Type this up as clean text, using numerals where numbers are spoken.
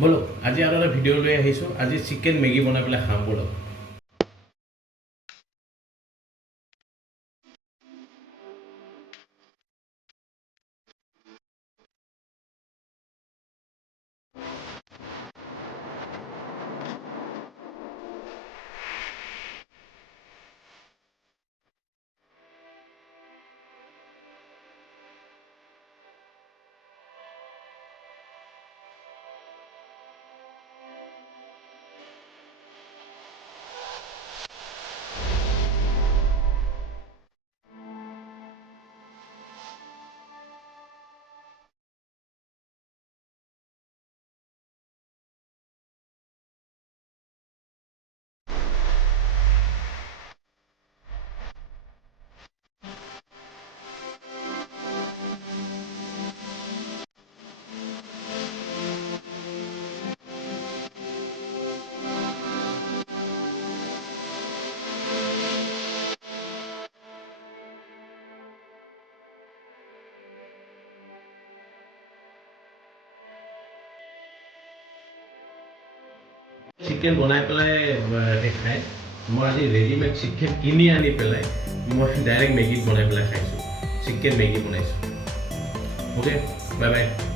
বলো আজি আৰু এটা ভিডিঅ' লৈ আহিছোঁ আজি চিকেন মেগী বনাই পেলাই খাম বলো চিকেন বনাই পেলাই দেখাই মই আজি ৰেডিমেড চিকেন কিনি আনি পেলাই মই ডাইৰেক্ট মেগী বনাই পেলাই খাইছোঁ চিকেন মেগী বনাইছোঁ অ'কে বাই বাই